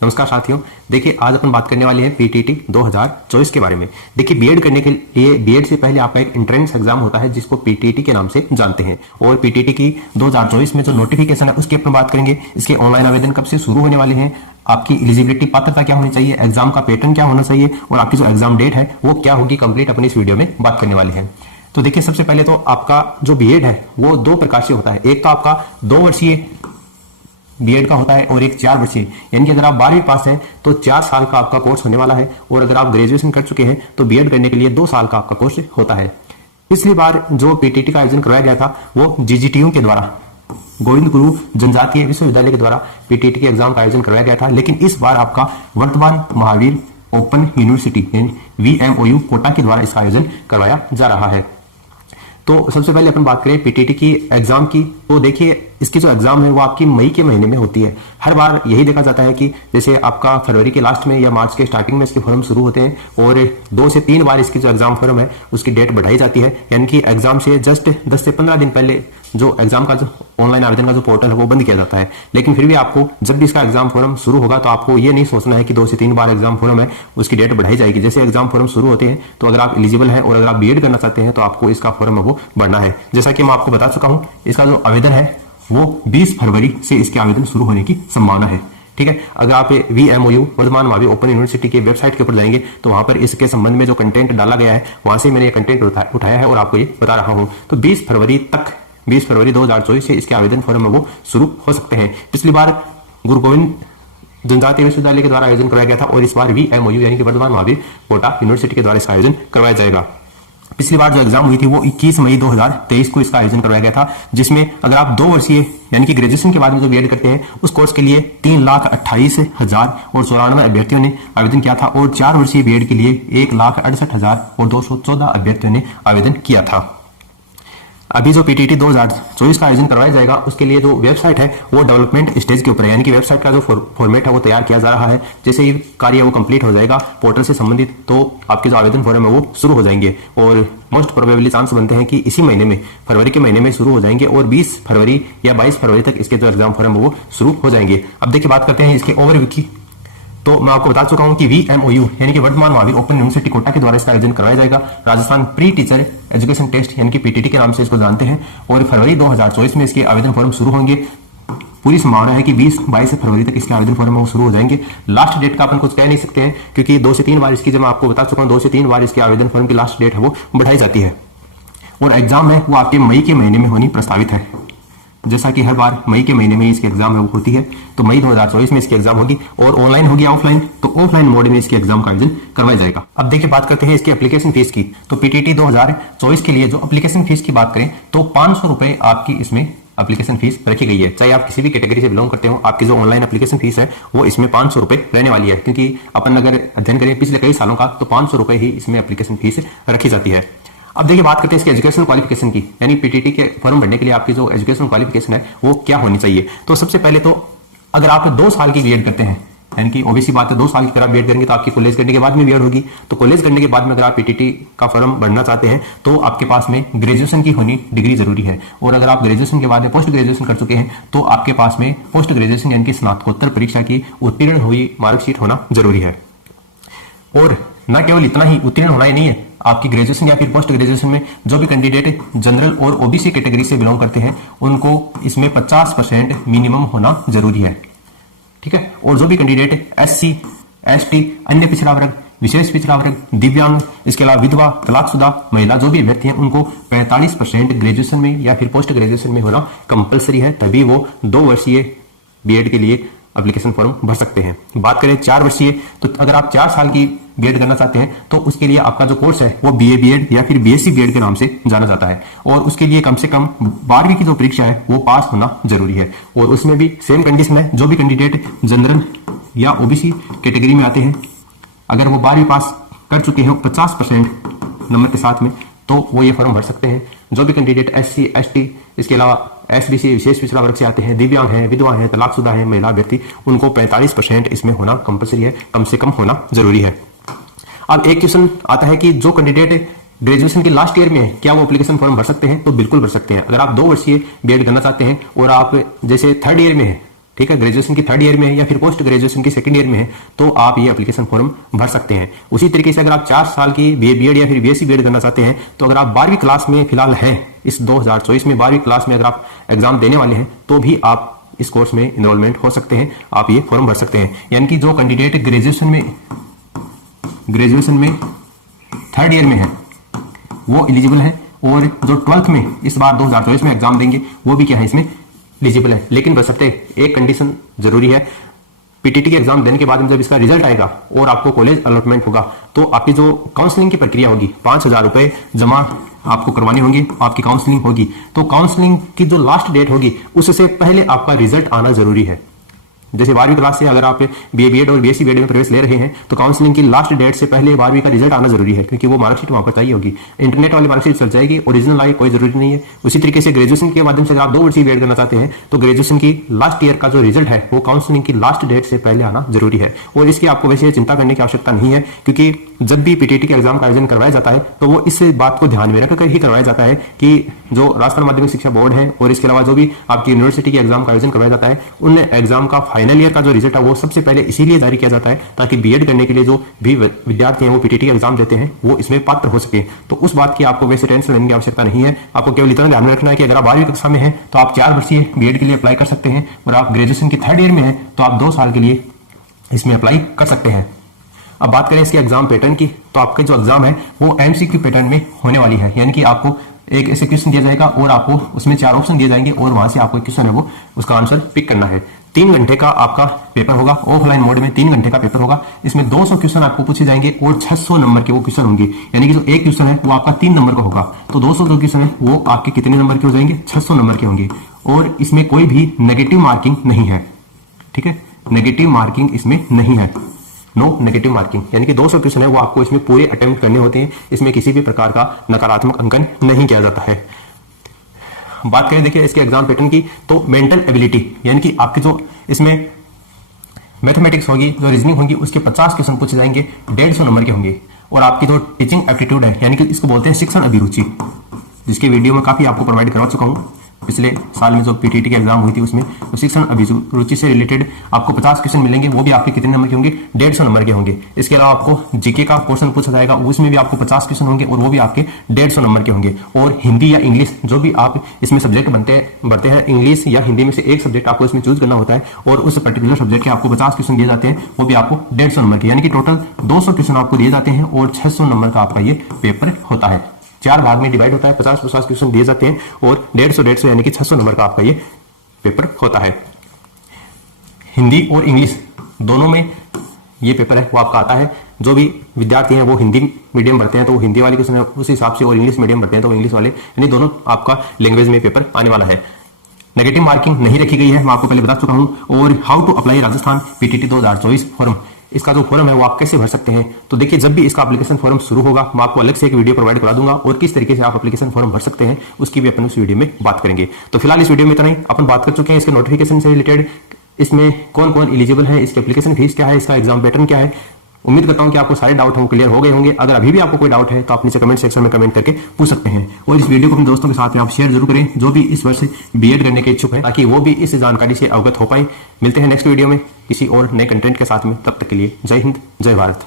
नमस्कार साथियों, देखिए आज अपन बात करने वाले हैं पीटीटी 2024 के बारे में। देखिए बीएड करने के लिए बीएड से पहले आपका एक एंट्रेंस एग्जाम होता है जिसको पीटीटी के नाम से जानते हैं। और पीटीटी की 2024 में जो नोटिफिकेशन है उसकी अपन बात करेंगे। इसके ऑनलाइन आवेदन कब से शुरू होने वाले हैं, आपकी एलिजिबिलिटी पात्रता क्या होनी चाहिए, एग्जाम का पैटर्न क्या होना चाहिए और आपकी जो एग्जाम डेट है वो क्या होगी, कंप्लीट अपनी इस वीडियो में बात करने वाले हैं। तो देखिए सबसे पहले तो आपका जो बीएड है वो दो प्रकार से होता है। एक तो आपका 2 वर्षीय बीएड का होता है और एक 4 वर्षीय, यानी कि अगर आप 12वीं पास हैं तो 4 साल का आपका कोर्स होने वाला है और अगर आप ग्रेजुएशन कर चुके हैं तो बीएड करने के लिए 2 साल का आपका कोर्स होता है। पिछली बार जो पीटीटी का आयोजन करवाया गया था वो जीजीटीयू के द्वारा, गोविंद गुरु जनजातीय विश्वविद्यालय के द्वारा पीटीटी के एग्जाम का आयोजन करवाया गया था। लेकिन इस बार आपका वर्तमान महावीर ओपन यूनिवर्सिटी यानी VMOU कोटा के द्वारा इसका आयोजन करवाया जा रहा है। तो सबसे पहले अपन बात करें पीटीटी की एग्जाम की, तो देखिए इसकी जो एग्जाम है वो आपकी मई के महीने में होती है। हर बार यही देखा जाता है कि जैसे आपका फरवरी के लास्ट में या मार्च के स्टार्टिंग में इसके फॉर्म शुरू होते हैं और 2 से 3 बार इसकी जो एग्जाम फॉर्म है उसकी डेट बढ़ाई जाती है, यानी कि एग्जाम से जस्ट 10 से 15 दिन पहले जो एग्जाम का जो ऑनलाइन आवेदन का जो पोर्टल है वो बंद किया जाता है। लेकिन फिर भी आपको जब भी इसका एग्जाम फॉर्म शुरू होगा तो आपको ये नहीं सोचना है कि 2 से 3 बार एग्जाम फॉर्म है उसकी डेट बढ़ाई जाएगी। जैसे एग्जाम फॉर्म शुरू होते हैं तो अगर आप एलिजिबल हैं और अगर आप बीएड करना चाहते हैं तो आपको इसका फॉर्म वो भरना है। जैसा कि मैं आपको बता चुका हूं, इसका जो आवेदन है वो 20 फरवरी से इसके आवेदन शुरू होने की संभावना है। ठीक है, अगर आप VMOU वर्तमान महावीर ओपन यूनिवर्सिटी के वेबसाइट के ऊपर जाएंगे तो वहां पर इसके संबंध में जो कंटेंट डाला गया है वहां से मैंने ये कंटेंट उठाया है और आपको ये बता रहा हूं। तो 20 फरवरी 2024 से इसके आवेदन फॉर्म वो शुरू हो सकते हैं। पिछली बार गुरु गोविंद जनजातीय विश्वविद्यालय के द्वारा आयोजन करवाया गया था और इस बार VMOU यानी कि वर्तमान महावीर कोटा यूनिवर्सिटी के द्वारा इसका आयोजन करवाया जाएगा। पिछली बार जो एग्जाम हुई थी वो 21 मई 2023 को इसका आयोजन करवाया गया था, जिसमें अगर आप 2 वर्षीय यानी कि ग्रेजुएशन के बाद में जो बीएड करते हैं उस कोर्स के लिए 3,28,094 अभ्यर्थियों ने आवेदन किया था और 4 वर्षीय बीएड के लिए 1,68,214 अभ्यर्थियों ने आवेदन किया था। अभी जो पीटीटी 2024 का आयोजन करवाया जाएगा उसके लिए जो वेबसाइट है वो डेवलपमेंट स्टेज के ऊपर है, यानी कि वेबसाइट का जो फॉर्मेट है वो तैयार किया जा रहा है। जैसे ही कार्य वो कंप्लीट हो जाएगा पोर्टल से संबंधित तो आपके जो आवेदन फॉर्म है वो शुरू हो जाएंगे और मोस्ट प्रोबेबली चांस बनते हैं कि इसी महीने में, फरवरी के महीने में शुरू हो जाएंगे और 20 फरवरी या 22 फरवरी तक इसके जो एग्जाम फॉर्म है वो शुरू हो जाएंगे। अब देखिए बात करते हैं इसके ओवरव्यू की। तो मैं आपको बता चुका हूं कि VMOU यानी कि वर्तमान महावीर ओपन यूनिवर्सिटी कोटा के द्वारा इसका आयोजन करवाया जाएगा। Rajasthan pre teacher education test यानी कि पीटीटी के नाम से इसको जानते हैं और फरवरी 2024 में इसके आवेदन फॉर्म शुरू होंगे। पूरी संभावना है कि 20-22 फरवरी तक इसके आवेदन फॉर्म शुरू हो जाएंगे। लास्ट डेट का अपन कुछ कह नहीं सकते हैं क्योंकि 2 से 3 बार इसकी, जब मैं आपको बता चुका हूं 2 से 3 बार इसके आवेदन फॉर्म की लास्ट डेट है वो बढ़ाई जाती है और एग्जाम है वो आपके मई के महीने में होनी प्रस्तावित है। जैसा कि हर बार मई के महीने में इसकी एग्जाम है वो होती है, तो मई 2024 में इसकी एग्जाम होगी और ऑनलाइन होगी ऑफलाइन, तो ऑफलाइन मोड में इसकी एग्जाम का आयोजन करवाया जाएगा। अब देखिए बात करते हैं इसकी एप्लीकेशन फीस की। तो पीटीटी 2024 के लिए जो एप्लीकेशन फीस की बात करें तो 500 रुपए आपकी इसमें एप्लीकेशन फीस रखी गई है। चाहे आप किसी भी कैटेगरी से बिलोंग करते हो, आपकी जो ऑनलाइन एप्लीकेशन फीस है वो इसमें 500 रुपए रहने वाली है, क्योंकि अपन अगर अध्ययन करें पिछले कई सालों का तो 500 रुपए ही इसमें एप्लीकेशन फीस रखी जाती है। अब देखिए बात करते हैं इसके एजुकेशनल क्वालिफिकेशन की, यानी पीटीटी के फॉर्म भरने के लिए आपकी जो एजुकेशनल क्वालिफिकेशन है वो क्या होनी चाहिए। तो सबसे पहले तो अगर आप 2 साल की बीएड करते हैं, यानी कि ओबीसी बात है 2 साल की अगर आप बीएड करेंगे तो आपकी कॉलेज करने के बाद में बीएड होगी। तो कॉलेज करने के बाद में अगर आप पीटीटी का फॉर्म भरना चाहते हैं तो आपके पास में ग्रेजुएशन की होनी डिग्री जरूरी है और अगर आप ग्रेजुएशन के बाद में पोस्ट ग्रेजुएशन कर चुके हैं तो आपके पास में पोस्ट ग्रेजुएशन यानी कि स्नातकोत्तर परीक्षा की उत्तीर्ण हुई मार्कशीट होना जरूरी है। और न केवल इतना ही उत्तीर्ण होना ही नहीं है, आपकी ग्रेजुएशन या फिर पोस्ट ग्रेजुएशन में जो भी कैंडिडेट जनरल और ओबीसी कैटेगरी से बिलोंग करते हैं उनको इसमें 50% मिनिमम होना जरूरी है। ठीक है, और जो भी कैंडिडेट SC, ST, अन्य पिछड़ा वर्ग, विशेष पिछड़ा वर्ग, दिव्यांग, इसके अलावा विधवा, तलाकशुदा महिला जो भी अभ्यर्थी हैं उनको 45% ग्रेजुएशन में या फिर पोस्ट ग्रेजुएशन में होना कंपलसरी है, तभी वो 2 वर्षीय बीएड के लिए एप्लीकेशन फॉर्म भर सकते हैं। बात करें 4 वर्षीय, तो अगर आप 4 साल की बीएड करना चाहते हैं तो उसके लिए आपका जो कोर्स है वो BA बीएड या फिर BSc बीएड के नाम से जाना जाता है और उसके लिए कम से कम 12वीं की जो परीक्षा है वो पास होना जरूरी है। और उसमें भी सेम कंडीशन है, जो भी कैंडिडेट जनरल या ओबीसी कैटेगरी में आते हैं अगर वो 12वीं पास कर चुके हैं 50% नंबर के साथ में तो वो ये फॉर्म भर सकते हैं। जो भी कैंडिडेट SC, ST, इसके अलावा SBC विशेष पिछड़ा वर्ग से आते हैं, दिव्यांग हैं, विधवा हैं, तलाकशुदा हैं, महिला अभ्यर्थी, उनको 45% इसमें होना कंपलसरी है, कम से कम होना जरूरी है। अब एक क्वेश्चन आता है कि जो कैंडिडेट ग्रेजुएशन के लास्ट ईयर में है क्या वो एप्लीकेशन फॉर्म भर सकते हैं? तो बिल्कुल भर सकते हैं। अगर आप 2 वर्षीय बीएड करना चाहते हैं और आप जैसे 3rd ईयर में है ठीक है, ग्रेजुएशन की थर्ड ईयर में है या फिर पोस्ट ग्रेजुएशन की सेकंड ईयर में है, तो आप ये एप्लीकेशन फॉर्म भर सकते हैं। उसी तरीके से अगर आप 4 साल की बीए बीएड या फिर बीएससी बीएड करना चाहते हैं, तो अगर आप 12वीं क्लास में फिलहाल हैं, इस 2024 में 12वीं क्लास में अगर आप एग्जाम देने वाले हैं, तो भी आप इस कोर्स में इनरोलमेंट हो सकते हैं, आप ये फॉर्म भर सकते हैं। यानी कि जो कैंडिडेट ग्रेजुएशन में थर्ड ईयर में है वो एलिजिबल है, और जो 12th में इस बार 2024 में एग्जाम देंगे वो भी क्या है, इसमें एलिजिबल है। लेकिन बशर्ते एक कंडीशन जरूरी है, पीटीटी के एग्जाम देने के बाद जब इसका रिजल्ट आएगा और आपको कॉलेज अलॉटमेंट होगा, तो आपकी जो काउंसलिंग की प्रक्रिया होगी, 5,000 रुपए जमा आपको करवाने होंगे, आपकी काउंसलिंग होगी। तो काउंसलिंग की जो लास्ट डेट होगी उससे पहले आपका रिजल्ट आना जरूरी है। जैसे 12वीं क्लास से अगर आप बीए बीएड और बीएससी बीएड में प्रवेश ले रहे हैं, तो काउंसलिंग की लास्ट डेट से पहले 12वीं का रिजल्ट आना जरूरी है, क्योंकि वो मार्कशीट वहां पर चाहिए होगी। इंटरनेट वाली मार्कशीट चल जाएगी, ओरिजिनल आए कोई जरूरी नहीं है। उसी तरीके से ग्रेजुएशन के माध्यम से अगर आप 2 वर्षीय बीएड करना चाहते हैं, तो ग्रेजुएशन की लास्ट ईयर का जो रिजल्ट है वो काउंसलिंग की लास्ट डेट से पहले आना जरूरी है। और इसकी आपको वैसे चिंता करने की आवश्यकता नहीं है, क्योंकि जब भी पीटीटी के एग्जाम का आयोजन करवाया जाता है, तो वो इस बात को ध्यान में रखकर ही करवाया जाता है कि जो राजस्थान माध्यमिक शिक्षा बोर्ड है और इसके अलावा जो भी आपकी यूनिवर्सिटी के एग्जाम का आयोजन करवाया जाता है, उन एग्जाम का फाइनल ईयर का जो रिजल्ट है वो सबसे पहले इसीलिए जारी किया जाता है ताकि बीएड करने के लिए जो भी विद्यार्थी हैं वो पीटीटी का एग्जाम देते हैं वो इसमें पात्र हो सके। तो उस बात की आपको वैसे टेंशन लेने की आवश्यकता नहीं है। आपको केवल इतना ध्यान में रखना है कि अगर आप 12वीं कक्षा में हैं तो आप 4 वर्षीय बीएड के लिए अप्लाई कर सकते हैं, और आप ग्रेजुएशन की थर्ड ईयर में हैं तो आप 2 साल के लिए इसमें अप्लाई कर सकते हैं। अब बात करें इसके एग्जाम पैटर्न की, तो आपका जो एग्जाम है वो एमसीक्यू पैटर्न में होने वाली है। यानी कि आपको एक ऐसे क्वेश्चन दिया जाएगा और आपको उसमें 4 ऑप्शन दिए जाएंगे, और वहां से आपको क्वेश्चन है वो उसका आंसर पिक करना है। 3 घंटे का आपका पेपर होगा, ऑफलाइन मोड में 3 घंटे का पेपर होगा। इसमें 200 क्वेश्चन आपको पूछे जाएंगे और 600 नंबर के वो क्वेश्चन होंगे। यानी कि जो एक क्वेश्चन है वो आपका 3 नंबर का होगा, तो 200 जो क्वेश्चन है वो आपके कितने नंबर के हो जाएंगे, 600 नंबर के होंगे। और इसमें कोई भी नेगेटिव मार्किंग नहीं है, ठीक है, नेगेटिव मार्किंग इसमें नहीं है, नो नेगेटिव मार्किंग। यानी कि 200 क्वेश्चन है वो आपको इसमें पूरे अटेम्प्ट करने होते हैं, इसमें किसी भी प्रकार का नकारात्मक अंकन नहीं किया जाता है। बात करें देखिए इसके एग्जाम पैटर्न की, तो मेंटल एबिलिटी यानी कि आपकी जो इसमें मैथमेटिक्स होगी, जो रीजनिंग होगी, उसके 50 क्वेश्चन पूछे जाएंगे, 150 नंबर के होंगे। और आपकी जो टीचिंग एप्टीट्यूड है, यानी कि इसको बोलते हैं शिक्षण अभिरुचि, जिसके वीडियो में काफी आपको प्रोवाइड करवा चुका हूं पिछले साल में जो पीटीटी की एग्जाम हुई थी उसमें। तो शिक्षण अभिरुचि से रिलेटेड आपको 50 क्वेश्चन मिलेंगे, वो भी आपके कितने नंबर के होंगे, 150 नंबर के होंगे। इसके अलावा आपको जीके का क्वेश्चन पूछा जाएगा, उसमें भी आपको 50 क्वेश्चन होंगे और वो भी आपके 150 नंबर के होंगे। और हिंदी या इंग्लिश जो भी आप इसमें सब्जेक्ट बढ़ते हैं, इंग्लिश या हिंदी में से एक सब्जेक्ट आपको इसमें चूज करना होता है, और उस पर्टिकुलर सब्जेक्ट के आपको 50 क्वेश्चन दिए जाते हैं, वो भी आपको 150 नंबर के। यानी कि टोटल 200 क्वेश्चन आपको दिए जाते हैं और 600 नंबर का आपका ये पेपर होता है। 4 भाग में डिवाइड होता है, 50-50 क्वेश्चन दिए जाते हैं और 150 यानी कि 600 नंबर का आपका ये पेपर होता है। हिंदी और इंग्लिश दोनों में ये पेपर है वो आपका आता है। जो भी विद्यार्थी हैं वो हिंदी मीडियम भरते हैं तो वो हिंदी वाले क्वेश्चन उस हिसाब से, और इंग्लिश मीडियम भरते हैं तो वो इंग्लिश वाले, यानी दोनों आपका लैंग्वेज में पेपर आने वाला है। नेगेटिव मार्किंग नहीं रखी गई है, मैं आपको पहले बता चुका हूं। और how to apply Rajasthan PTT 2024 form, इसका जो फॉर्म है वो आप कैसे भर सकते हैं, तो देखिए जब भी इसका एप्लीकेशन फॉर्म शुरू होगा मैं आपको अलग से एक वीडियो प्रोवाइड करा दूंगा, और किस तरीके से आप एप्लीकेशन फॉर्म भर सकते हैं उसकी भी अपन उस वीडियो में बात करेंगे। तो फिलहाल इस वीडियो में इतना ही। अपन बात कर चुके हैं इसके नोटिफिकेशन से रिलेटेड, इसमें कौन कौन एलिजिबल है, इसकी एप्लीकेशन फीस क्या है, इसका एग्जाम पैटर्न क्या है। उम्मीद करता हूं कि आपको सारे डाउट हम क्लियर हो गए होंगे। अगर अभी भी आपको कोई डाउट है तो आप नीचे कमेंट सेक्शन में कमेंट करके पूछ सकते हैं, और इस वीडियो को अपने दोस्तों के साथ में आप शेयर जरूर करें जो भी इस वर्ष बीएड करने के इच्छुक है, ताकि वो भी इस जानकारी से अवगत हो पाए। मिलते हैं नेक्स्ट वीडियो में किसी और नए कंटेंट के साथ में, तब तक के लिए जय हिंद, जय भारत।